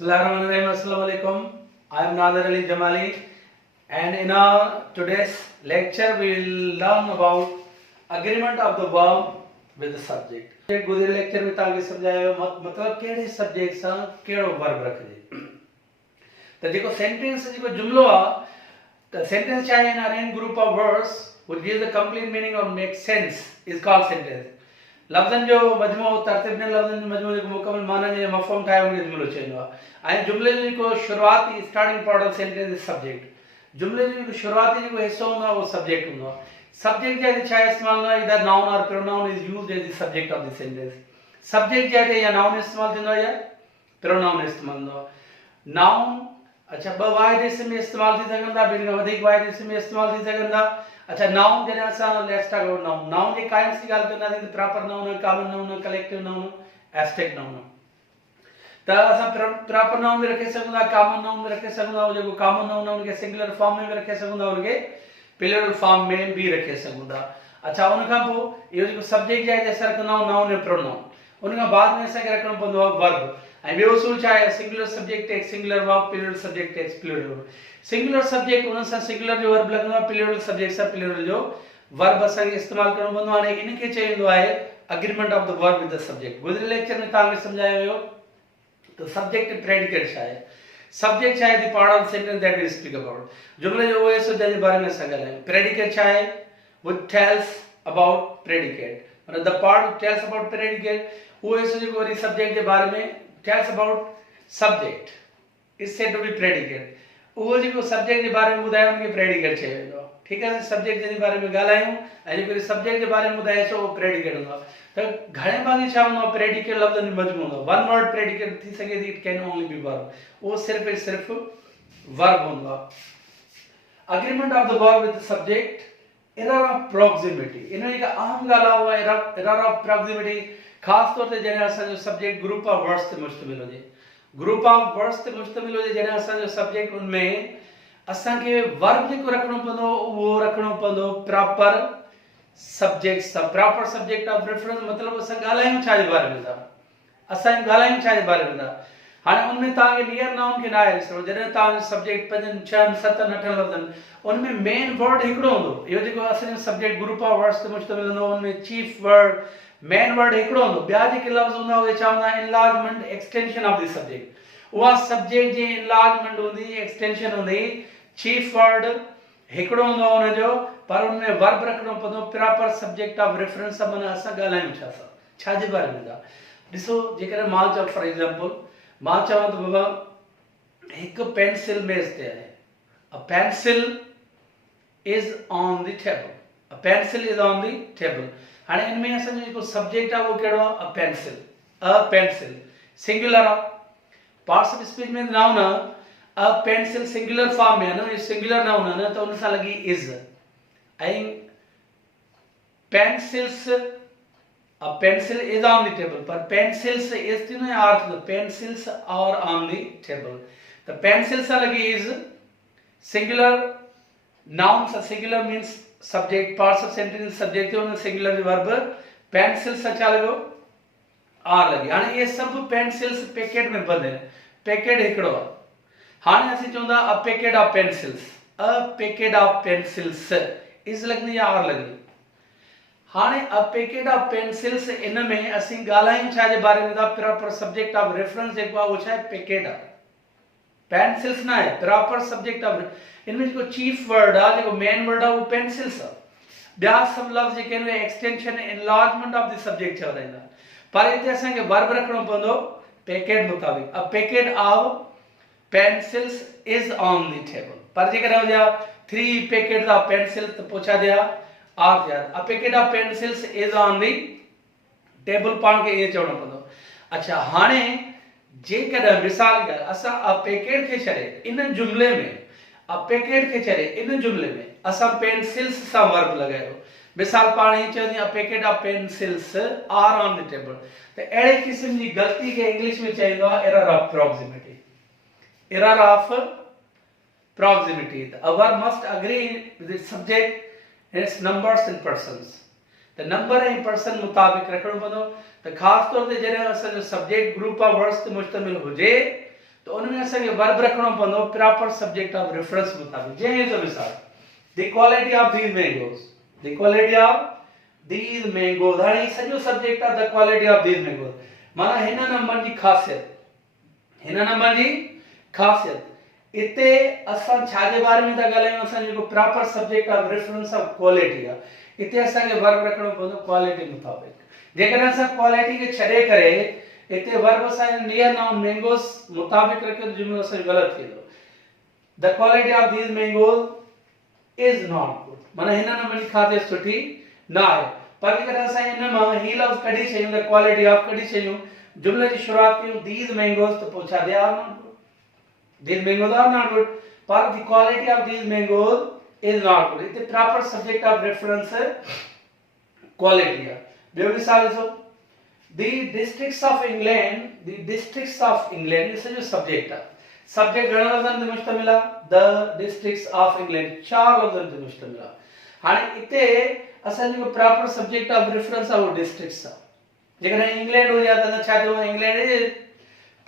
Bismillahirrahmanirrahim. Assalamu alaikum. I am Nadir Ali Jamali, and in our today's lecture we will learn about agreement of the verb with the subject. गुज़िरियल lecture में तव्हांखे सम्झायो मतलब कहिड़े subject सां कहिड़ो verb रखिजे त जेको सेंटेंस जेको जुमलो आहे त सेंटेंस छा आहे in arrange group of words which gives the complete meaning or makes sense is called sentence. लफ्ज़न जो मजमू तरतीब ने लफ्ज़न जो मजमू जो मुकम्मल माना जो मफ़हूम ठाहे उनखे जुमलो चवंदो आहे ऐं जुमले जो जेको शुरुआती starting part of sentence is subject जुमले जो जेको शुरुआती जेको हिस्सो हूंदो आहे उहो सब्जेक्ट हूंदो आहे सब्जेक्ट जे छा इस्तेमाल हूंदो आहे इधर नाउन और pronoun is used as the subject of the sentence subject जे या नाउन इस्तेमाल थींदो आहे या प्रोनाउन इस्तेमाल हूंदो आहे नाउन अच्छा ॿ वाहिद इसम में इस्तेमाल थी सघनि था ॿिनि खां वधीक वाहिद इसम में इस्तेमाल थी सघनि था अच्छा नाउन जॾहिं असां let's talk about noun noun जे काइंड्स जी ॻाल्हि कंदासीं त proper noun common noun collective noun abstract noun त असां प्रॉपर नाउन में रखे सघूं था कॉमन नाउन में रखे सघूं था उहो जेको कॉमन नाउन आहे उनखे सिंगुलर फॉर्म में बि रखे सघूं था उनखे प्लूरल फॉर्म में भी रखे सघूं था अच्छा उन खां पोइ इहो जेको सब्जेक्ट जे असां रखंदा आहियूं नाउन ऐं प्रोनाउन उन खां बाद में असांखे रखणो पवंदो आहे वर्ब ऐं ॿियो उसूल छा आहे singular subject takes singular verb plural subject takes plural verb singular subject उन सां सिंगुलर जो वर्ब लॻंदो आहे प्लूरल सब्जेक्ट सां प्लूरल जो वर्ब असांखे इस्तेमालु करणो पवंदो आहे हाणे इनखे चयो वेंदो आहे agreement of the verb with the subject गुज़िरियल लेक्चर में तव्हांखे सम्झायो वियो त सब्जेक्ट प्रेडिकेट छा आहे सब्जेक्ट छा आहे the part of sentence that we speak about जुमले जो उहो हिस्सो जंहिंजे बारे में असां ॻाल्हायूं प्रेडिकेट छा आहे व्हिच टेल्स अबाउट प्रेडिकेट मतलब the part tells about predicate उहो हिस्सो जेको वरी सब्जेक्ट जे बारे में tells about subject is said to be predicate उहो जेको सब्जेक्ट जे बारे में ॿुधायो उनखे प्रेडिकेट चयो वेंदो आहे ठीक है सब्जेक्ट जे बारे में ॻाल्हायूं ऐं जेको सब्जेक्ट जे बारे में ॿुधाए सो उहो प्रेडिकेट हूंदो आहे त घणे भाङे छा हूंदो आहे प्रेडिकेट लफ़्ज़नि जो मजमू हूंदो आहे वन वर्ड प्रेडिकेट थी सघे थी it can only be verb उहो सिर्फ़ु सिर्फ़ु वर्ब हूंदो आहे agreement of the verb with the subject error of proximity इन जी अहम ॻाल्हि आहे उहा एरर ऑफ प्रॉक्सिमिटी ख़ासि तौर ते जॾहिं असांजो सब्जेक्ट ग्रुप ऑफ वर्ड्स ते मुश्तमिल हुजे ग्रुप ऑफ वर्ड्स ते मुश्तमिल हुजे जॾहिं असांजो सब्जेक्ट उनमें असांखे वर्ब जेको रखणो पवंदो उहो रखणो पवंदो प्रॉपर सब्जेक्ट सां प्रॉपर सब्जेक्ट ऑफ रेफरेंस मतिलबु असां ॻाल्हायूं छा जे बारे में था असां ॻाल्हायूं छा जे बारे में था हाणे उनमें तव्हांखे नियर नाउन खे न आहे ॾिसणो जॾहिं तव्हांजो सब्जेक्ट 5 6 7 8 लफ़्ज़नि उनमें मेन वर्ड हिकिड़ो हूंदो इहो जेको असांजो सब्जेक्ट ग्रुप ऑफ वर्ड्स ते मुश्तमिल हूंदो उनमें चीफ वर्ड मेन वर्ड हिकिड़ो हूंदो ॿिया जेके लफ़्ज़ हूंदा उहे छा हूंदा enlargement extension of the subject उहा सब्जेक्ट जी एनलार्जमेंट हूंदी एक्सटेंशन हूंदी चीफ वर्ड हिकिड़ो हूंदो उनजो पर उनमें वर्ब रखणो पवंदो प्रॉपर सब्जेक्ट ऑफ रेफरेंस माना असां ॻाल्हायूं छा जे बारे में था ॾिसो जेकॾहिं मां चवां फॉर एग्जांपल मां चवां त बाबा हिकु पेंसिल मेज़ ते आहे अ pencil is on the table a pencil is on the table हाणे इनमें असांजो जेको सब्जेक्ट आहे उहो कहिड़ो आहे अ पेंसिल सिंगुलर आहे पार्ट्स ऑफ स्पीच में नाउन आहे अ पेंसिल सिंगुलर फॉर्म में है ना ये सिंगुलर नाउन है ना तो उन सां लगी is I pencils a pencil is on the table पर पेंसिल्स इज थी ना अर्थ the pencils are on the table the pencil सां लगी इज सिंगुलर नाउन सां singular means subject parts of sentence subject उन सिंगुलर जो वर्ब पेंसिल सां छा लॻो आर लगी हाणे ये सब पेंसिल्स पैकेट में बंद है पैकेट हिकिड़ो आहे हाणे असीं चवंदा अ पैकेट ऑफ पेंसिल्स इज लगनी या आर लगनी हाणे अ पैकेट ऑफ पेंसिल्स इन में असीं ॻाल्हायूं छा जे बारे में था प्रॉपर सब्जेक्ट ऑफ रेफरेंस जेको आहे उहो छा आहे पैकेट आहे पेंसिल्स न आहे प्रॉपर सब्जेक्ट ऑफ इनमें जेको चीफ वर्ड आहे जेको मेन वर्ड आहे उहो पेंसिल्स आहे ॿिया सभु लफ़्ज़ जेके आहिनि extension enlargement of the subject चवंदा आहिनि पर हिते असांखे वर्ब रखणो पवंदो पैकेट मुताबिक़ अ packet of pencils is on the table पर जेकर हो जा 3 पैकेट्स ऑफ पेंसिल तो पूछा दिया आर दिया अ packet of pencils is on the table पाण के ये चवणो पवंदो अच्छा हाणे जेकर मिसाल ॻाल्हि असां अ पैकेट खे छॾे इन जुमले में अ पैकेट खे छॾे इन जुमले में असां पेंसिल्स सां वर्ब लॻायो मिसाल पाण ही चवंदी a packet of pencils are on the table त अहिड़े क़िस्म जी ग़लती खे इंग्लिश में चवंदो आहे error of proximity error of proximity a verb must agree with its subject and its numbers and persons the number and person मुताबिक रखणो पवंदो त ख़ासि तौर ते जॾहिं असांजो सब्जेक्ट ग्रुप ऑफ वर्ड्स ते मुश्तमिल हुजे त तो उनमें असांखे वर्ब रखणो पवंदो प्रॉपर सब्जेक्ट ऑफ रेफरेंस मुताबिक। जंहिं जो मिसाल the quality of these mangoes, the quality of these mangoes, हाणे सॼो subject of the quality of these mangoes, माना हिन नंबर जी ख़ासियत, हिन नंबर जी ख़ासियत। इते असां छा जे बारे में था ॻाल्हायूं, असां जेको proper subject of reference of quality आहे, इते असांखे वर्ब रखणो पवंदो क्वालिटी मुताबिक। जेकॾहिं असां क्वालिटी खे छॾे करे इते वर्ब असां नियर नाउन मैंगोस मुताबिक रखियो त जुमलो असां ग़लत थी वेंदो। The quality of these mangoes is not good, माना हिन नंबर जी ख़ासियत सुठी न आहे। पर जेकॾहिं असां हिन मां ही लफ़्ज़ कढी छॾियूं, द क्वालिटी ऑफ कढी छॾियूं, जुमले जी शुरुआत कयूं दीज मैंगोस, त पोइ छा they are not good, these mangoes are not good, but the quality of these mangoes is not good। इते proper subject of reference quality है। ॿियो मिसाल ॾिसो, the districts of England, the districts of England, ये सॼो subject आहे। Subject घणनि लफ़्ज़नि ते मुश्तमिल आहे, the districts of England, 4 लफ़्ज़नि ते मुश्तमिल आहे। हाणे इते असां जेको proper subject of reference आहे उहो districts आहे। जेकॾहिं इंग्लैंड हुजे त छा चइबो, इंग्लैंड इज,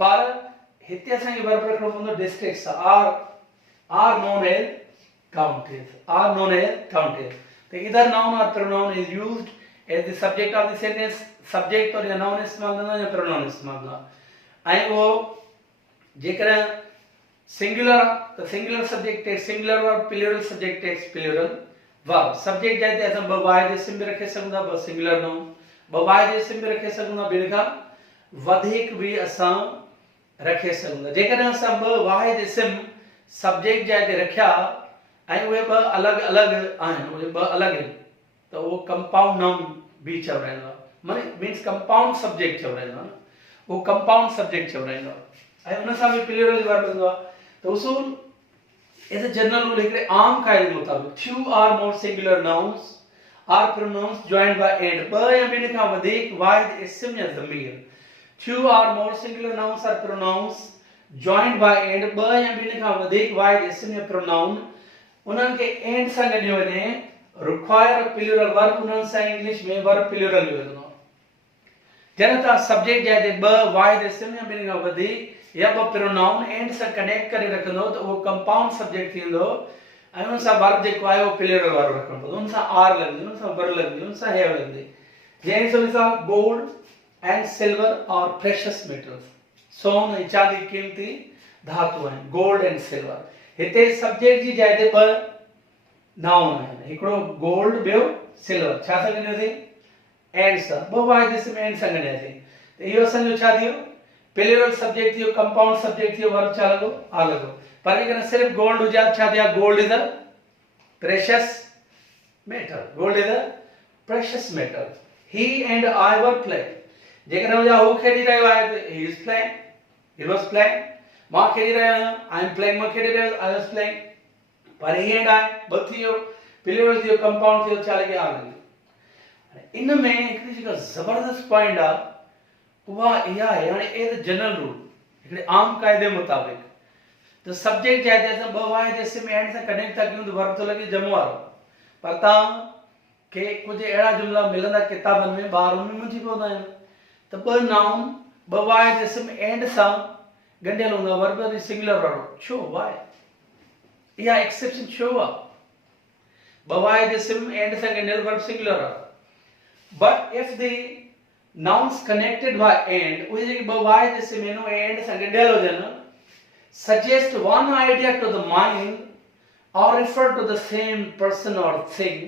पर हिते असांखे वर्ब रखणो पवंदो districts are known as counties, are known as counties. तो इधर नाउन और pronoun is used as the subject of the sentence, subject और या नाउन इस्तेमाल कंदा या प्रोनाउन इस्तेमाल कंदा। ऐं वो जेकॾहिं सिंगुलर त singular subject takes singular verb, plural subject takes plural verb. Subject जाए ते असां ॿ वाहिद इस्म बि रखे सघूं था, ॿ सिंगुलर नाउन, ॿ वाहिद इस्म बि रखे सघूं था, ॿिनि खां वधीक बि असां रखे सघूं था। जेकॾहिं असां ॿ वाहिद इस्म सब्जेक्ट जाए ते रखिया ऐं उहे ॿ अलॻि अलॻि आहिनि, उहे ॿ अलॻि आहिनि, त उहो कंपाउंड नाउन बि चवराईंदो आहे, माने मीन्स कंपाउंड सब्जेक्ट चवराईंदो आहे न, उहो कंपाउंड सब्जेक्ट चवराईंदो आहे। ऐं उन सां बि प्लूरल वर्ब ईंदो आहे। त उसूल एज अ जनरल रूल हिकिड़े आम क़ाइदे मुताबिक़ few or more singular nouns or pronouns joined by and, ॿ या ॿिनि खां वधीक वाहिद इस्म या ज़मीर, few or more singular nouns or pronouns joined by and, ॿ या ॿिनि खां वधीक वाहिद इस्म या प्रोनाउन उन्हनि खे एंड सां गॾियो वञे, रिक्वायर प्लूरल वर्ब, उन्हनि सां इंग्लिश में वर्ब प्लूरल में वेंदो। जॾहिं तव्हां सब्जेक्ट जाए ते ॿ वाहिद इस्म या ॿिनि खां वधीक या ॿ प्रोनाउन एंड सां कनेक्ट करे रखंदो त उहो कंपाउंड सब्जेक्ट थींदो, ऐं उन सां वर्ब जेको आहे उहो प्लूरल वर्ब रखणो पवंदो, उन सां आर लॻंदी, उन सां वर लॻंदी, उन सां हैव लॻंदी। जंहिं जो मिसाल gold and silver or precious metals, सोन ऐं चांदी कीमती धातु आहिनि, गोल्ड एंड सिल्वर। हिते सब्जेक्ट जी जाइ ते ॿ नाउन आहिनि, हिकिड़ो गोल्ड, ॿियो सिल्वर, छा सां ॻंढियोसीं, एंड सां, ॿ वाहिद इस्म एंड सां ॻंढियासीं, त इहो असांजो छा थियो, प्लूरल सब्जेक्ट थियो, कंपाउंड सब्जेक्ट थियो, वर्ब छा लॻो, आ लॻो। पर जेकॾहिं सिर्फ़ गोल्ड हुजे त छा थिया, gold is a precious metal, gold is a precious metal. He and I were playing, जेकॾहिं हुजे हू खेॾी रहियो आहे त he is playing, he was playing, मां खेॾी रहियो आहियां, आई एम प्लेइंग, मां खेॾी रहियो, आई वाज प्लेइंग। पर ही एंड आई ॿ थी वियो, प्लूरल थियो, कंपाउंड थियो, छा लॻे, आ लॻे। इन में हिकिड़ी जेका ज़बरदस्त पॉइंट आहे उहा इहा आहे, हाणे एज अ जनरल रूल हिकिड़े आम क़ाइदे मुताबिक़ त सब्जेक्ट जाए ते असां ॿ वाहिद इस्म एंड सां कनेक्ट था कयूं त वर्ब थो लॻे जमो वारो। पर तव्हां खे कुझु अहिड़ा जुमला मिलंदा किताबनि में, ॿार उन में मुंझी पवंदा आहिनि त ॿ नाउन ॿ वाहिद इस्म एंड सां ॻंढियल हूंदा, वर्ब सिंगुलर वारो, छो, वाए, इहा एक्सेप्शन छो आहे, ॿ वाहिद इस्म एंड सां ॻंढियल वर्ब सिंगुलर वारो। But if the nouns connected by and, उहे जेके ॿ वाहिद इस्म आहिनि उहे एंड सां ॻंढियल हुजनि, suggest one idea to the mind or refer to the same person or thing,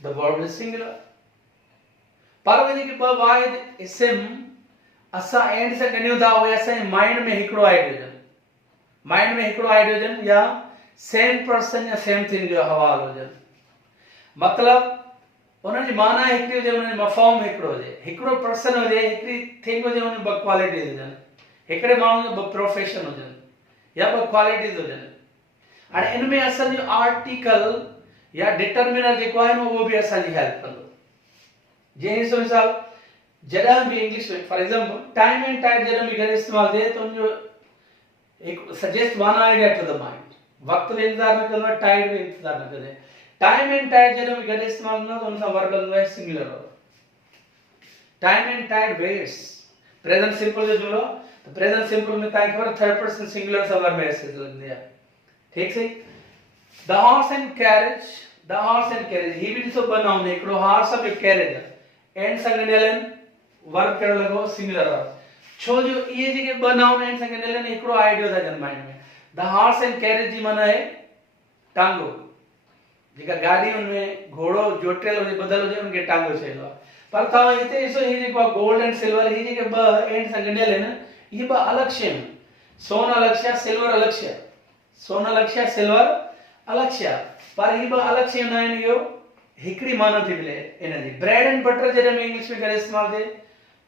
the verb is singular। पर उहे जेके ॿ वाहिद इस्म असां एंड सां ॻंढियूं था उहे असांजे माइंड में हिकिड़ो आइडियो हुजनि, माइंड में हिकिड़ो आइडियो हुजनि, या सेम पर्सन या सेम थिंग जो हवालो हुजनि। मतिलबु उन्हनि जी माना हिकिड़ी हुजे, उन्हनि जो मफ़हूम हिकिड़ो हुजे, हिकिड़ो पर्सन हुजे, हिकिड़ी थिंग हुजे, उन ॿ क्वालिटीज़ हुजनि, हिकिड़े माण्हू जो ॿ प्रोफेशन हुजनि या ॿ क्वालिटीज़ हुजनि। हाणे इन में असांजो आर्टिकल या डिटर्मिनर जेको आहे न उहो बि असांजी हेल्प कंदो। जंहिं जो मिसाल जॾहिं बि इंग्लिश में for example time and tide जॾहिं बि गॾु इस्तेमालु थिए त उनजो हिकु suggest one idea to the mind, वक़्त बि इंतज़ार न कंदो आहे, टाइड बि इंतज़ार न कंदो आहे। टाइम एंड टाइड जॾहिं बि गॾु इस्तेमालु कंदो त उन सां वर्ब लॻंदो आहे सिंगुलर वारो, time and tide waits, present simple जो जुमलो तो प्रेजेंट सिंपल में ताकि खबर थर्ड पर्सन सिंगुलर से वर्ब में ऐसे लगने है ठीक से द हॉर्स एंड कैरेज ही भी सो बनाउन एकड़ो हॉर्स ऑफ कैरेज एंड संगनेलन वर्ब कर लगो सिंगुलर वर्ब छो जो ये जगह बनाउन एंड संगनेलन एकड़ो आइडिया था जन माइंड में द हॉर्स एंड कैरेज जी माना है टांगो जेका गाड़ी उनमें घोड़ो जोटेल हो बदल हो उनके टांगो चलो पर था इते सो ही जेको गोल्ड एंड सिल्वर ही जेके ब एंड संगनेल है ना ये ब अलग शे सोन अलग शे सिल्वर अलग शे सोन अलग शे सिल्वर अलग शे पर ये ब अलग शे ना है यो हिकड़ी माना थी मिले इन जी ब्रेड एंड बटर जरे में इंग्लिश में करे इस्तेमाल थे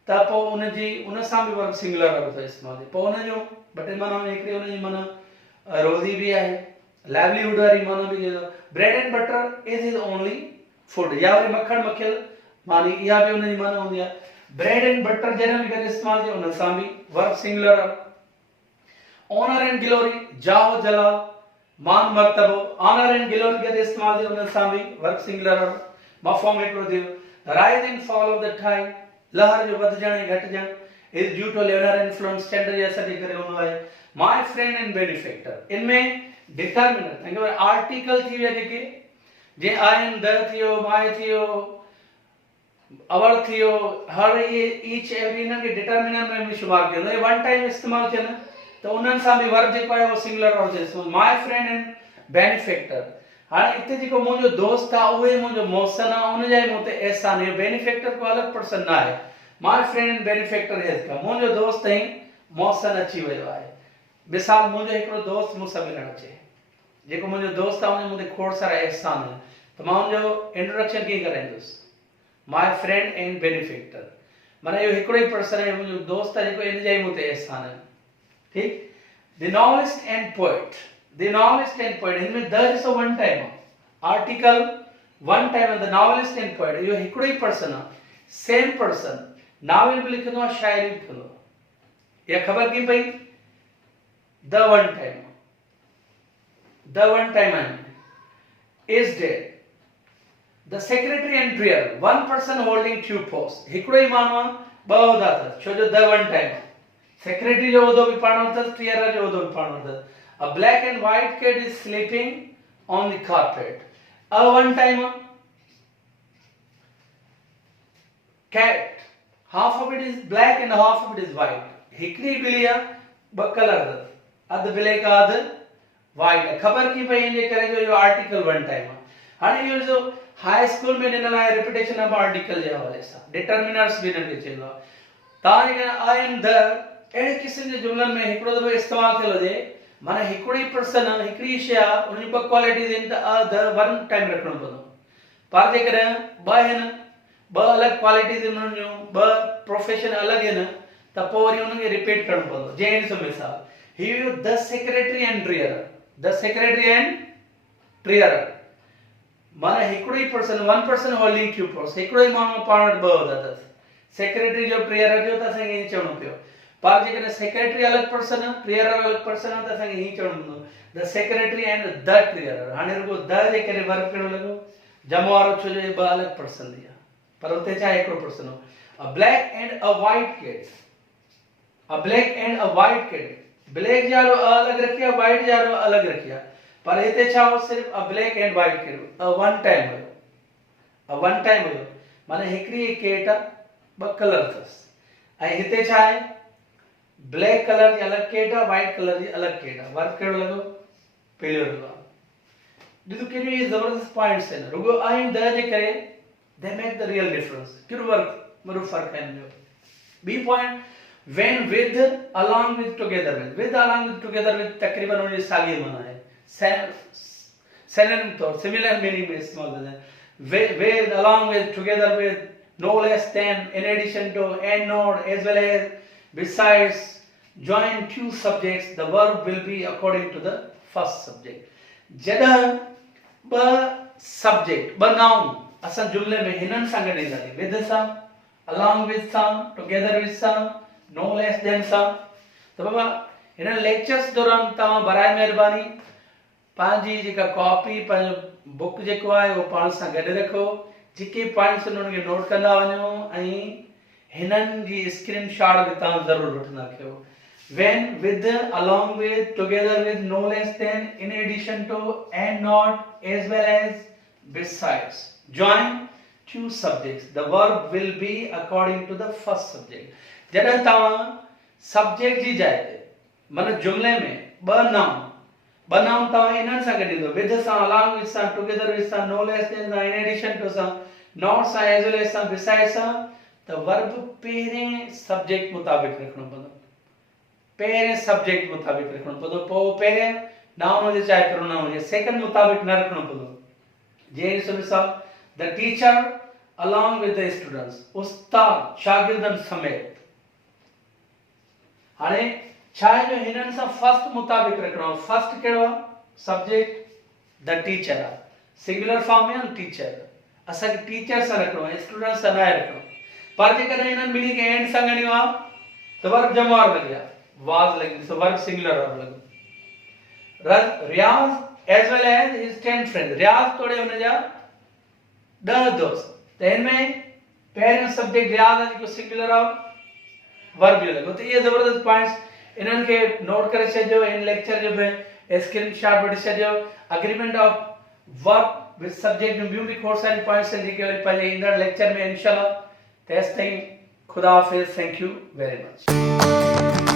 त पो उन जी उन सां भी वर्ब सिंगुलर वर्ब तो इस्तेमाल थे पो उन जो बटर माना हिकड़ी उन जी माना रोजी भी है लाइवलीहुड वाली माना भी जो bread and butter is only food या वरी मक्खन मक्खियल मानी या भी उन जी माना होंदी है ब्रेड एंड बटर जरे में करे इस्तेमाल थे उन सां भी verb singular honour and glory जाहो जलाल मान मर्तबो ऑनर एंड ग्लोरी के इस्तेमाल थे उन सां भी वर्ब सिंगुलर मफहूम एकड़ो थियो rise and fall of the tide लहर जो वध जण घट जण is due to lunar influence टेंडर जैसा भी करे हुआ है माय फ्रेंड एंड बेनिफैक्टर इनमें डिटरमिनर तंगे आर्टिकल थी वे जेके जे आई एम द थियो माय थियो अवर थियो हर ये ईच एवरी न के डिटरमिनर में भी शुमार कियो ये वन टाइम इस्तेमाल थे ना तो उनन सा भी वर्ब जेको है वो सिंगुलर वर्ब है so my friend and benefactor हां इते जेको मुजो दोस्त आ ओए मुजो मौसन आ उन जाय मोते एहसान है बेनिफैक्टर को अलग पर्सन ना है माय फ्रेंड एंड बेनिफैक्टर है का मुजो दोस्त है मौसन अची वयो है मिसाल मुजो एकड़ो दोस्त मुसा मिलण अचे जेको मुजो दोस्त आ उन मुते खोड़ सारा एहसान है तो मां जो इंट्रोडक्शन की करेंदुस माय फ्रेंड एंड बेनिफैक्टर माने यो एकड़ो ही पर्सन है मुजो दोस्त है जेको इन जाय मोते एहसान है ठीक द नॉवेलिस्ट एंड पोएट इनमें the is a one time article one time the novelist and poet यो एकड़ो ही पर्सन है सेम पर्सन नावल भी लिखनो शायरी लिखनो ये खबर की भाई the one time is dead the secretary and prayer one person holding two posts हिकड़ो ही मानवा ब होदा था छो जो द वन टाइम सेक्रेटरी जो होदो भी पाणो था प्रेयर जो होदो भी पाणो था a black and white cat is sleeping on the carpet a one time cat half of it is black and half of it is white हिकड़ी बिलिया ब कलर अध ब्लैक अध वाइट खबर की भाई ये करे जो आर्टिकल वन टाइम हाने यो जो हाई स्कूल में देना है रिपीटेशन ऑफ आर्टिकल जे हवाले सा डिटरमिनर्स भी न के चेलो ता ने आई एम द एड़े किस्म जे जुमलन में हिकड़ो दफो इस्तेमाल थेलो जे माने हिकड़ी पर्सन हिकड़ी शया उन ब qualities in the one time रखणो पदो पर जे करे ब है न ब अलग क्वालिटीज उन जो ब प्रोफेशन अलग है न त पो वरी उन के रिपीट करणो पदो जे इन सो मिसाल ही द सेक्रेटरी एंड ट्रेयर माने हिकड़ो ही person one person holding two post हिकड़ो ही मानो पाण ब होदा त सेक्रेटरी जो ट्रेयर जो त संगे ही चवणो पियो पर जे सेक्रेटरी अलग पर्सन ट्रेयर अलग पर्सन त संगे ही चवणो द सेक्रेटरी एंड द ट्रेयर हाने रुगो द जे करे वर्क करो लगो जमो वारो छो जे ब अलग पर्सन दिया पर उते चाहे एकड़ो पर्सन हो a black and a white cat black जारो अलग रखिया व्हाइट जारो अलग रखिया पर इते छा हो सिर्फ a black and white cat a one time हो माने हिकड़ी कैट ब कलर थस ए हिते छा है ब्लैक कलर जी अलग कैट व्हाइट कलर जी अलग कैट वर्क केड़ो लगो पेलियो लगो दिसो के ये जबरदस्त पॉइंट्स है रुगो आई द जे करे दे मेक द रियल डिफरेंस केड़ो वर्क मरो फर्क है जो B point when with along with together with तकरीबन उन सालिए माना है synonym तो similar meaning में इस्तेमाल होता है with along with together with no less than in addition to and not as well as besides join two subjects the verb will be according to the first subject जदा ब subject ब noun असन जुमले में हिनन सां गॾे ईंदा with सां along with सां together with सां no less than some तो बाबा इन लेक्चर्स दौरान तमा बराए मेहरबानी पांजी जेका कॉपी पांजो बुक जेको है वो पाण सां गॾु रखो जेके पॉइंट्स उन के नोट कंदा वञो ऐं हिनन जी स्क्रीनशॉट भी तव्हां ज़रूर वठंदा कयो. When, with, along with, together with, no less than, in addition to, and not, as well as, besides. Join two subjects. The verb will be according to the first subject. जॾहिं तव्हां subject जी जाइ ते माना जुमले में ॿ noun तव्हां इन्हनि सां गॾु ईंदो, with सां, along with सां, together with सां, no less than सां, in addition to सां, not सां, as well as सां, besides सां, त verb पहिरें subject मुताबिक़ रखणो पवंदो. पहिरें सब्जेक्ट मुताबिक़ रखणो पवंदो. पोइ पहिरें नाउन हुजे चाहे प्रोनाउन हुजे, सेकंड मुताबिक़ न रखणो पवंदो. जीअं मिसाल, the teacher along with the students, उस्ताद शागिर्दनि समेत. हाणे छा आहे जो हिननि सां फर्स्ट मुताबिक़ रखणो. फर्स्ट कहिड़ो आहे? सब्जेक्ट द टीचर आहे, सिंगुलर फॉर्म में टीचर. असांखे टीचर सां रखणो आहे, स्टूडेंट सां न रखणो. पर जेकॾहिं हिननि ॿिन्ही खे एंड सां ॻणियो आहे त वर्ब जम वारो लॻी आहे, was लॻी, so verb singular वारो लॻो. रियाज़ as well as his 10 friends. रियाज़ तोड़े हुनजा 10 दोस्त. त हिनमें पहिरियों सब्जेक्ट रियाज़ आहे जेको सिंगुलर आहे, वर्ब जो लॻो. त इहे ज़बरदस्त पॉइंट्स इन्हनि खे नोट करे छॾियो. इन लेक्चर जो बि स्क्रीनशॉट वठी छॾियो. Agreement of verb with subject में ॿियूं बि खोड़ सारी पॉइंट्स आहिनि जेके वरी पंहिंजे ईंदड़ लेक्चर में इंशाल्लाह. तेसिताईं ख़ुदा हाफ़िज़. Thank you very much.